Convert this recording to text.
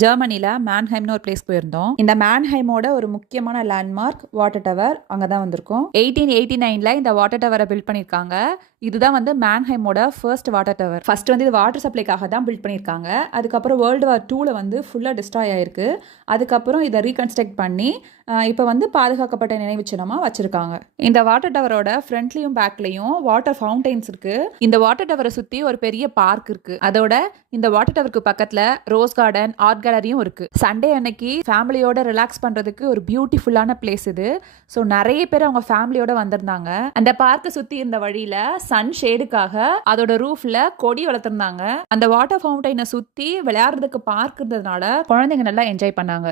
ஜெர்மனில மேன்ஹைம்னு ஒரு பிளேஸ் போயிருந்தோம். இந்த மேன்ஹைமோட ஒரு முக்கியமான லேண்ட்மார்க் வாட்டர் டவர். அங்கதான் வந்திருக்கோம். 1889ல இந்த வாட்டர் டவரை பில்ட் பண்ணிருக்காங்க. இதுதான் வந்து மேன்ஹைமோட ஃபர்ஸ்ட் வாட்டர் டவர். ஃபர்ஸ்ட் வந்து இது வாட்டர் சப்ளைக்காக தான் பில்ட் பண்ணிருக்காங்க. அதுக்கப்புறம் வேர்ல்டு வார் 2ல வந்து ஃபுல்லா டிஸ்ட்ராய் ஆயிருக்கு. அதுக்கப்புறம் இதை ரீகன்ஸ்ட்ரக்ட் பண்ணி இப்போ வந்து பாதுகாக்கப்பட்ட நினைவு சின்னமா வச்சிருக்காங்க. இந்த வாட்டர் டவரோட ஃப்ரண்ட்லயும் பேக்லயும் வாட்டர் ஃபவுண்டைன்ஸ் இருக்கு. இந்த வாட்டர் டவரை சுத்தி ஒரு பெரிய பார்க் இருக்கு. அதோட இந்த வாட்டர் டவருக்கு பக்கத்துல ரோஸ் கார்டன், ஆர்ட் கேலரியும் இருக்கு. சண்டே அன்னைக்கு ஃபேமிலியோட ரிலாக்ஸ் பண்றதுக்கு ஒரு பியூட்டிஃபுல்லான பிளேஸ் இது. ஸோ நிறைய பேர் அவங்க ஃபேமிலியோட வந்திருந்தாங்க. அந்த பார்க்கை சுத்தி இருந்த வழியில சன் ஷேடுக்காக அதோட ரூஃப்ல கொடி வளர்த்திருந்தாங்க. அந்த வாட்டர் ஃபவுண்டைனை சுத்தி விளையாடுறதுக்கு பார்க் இருந்ததுனால குழந்தைங்க நல்லா என்ஜாய் பண்ணாங்க.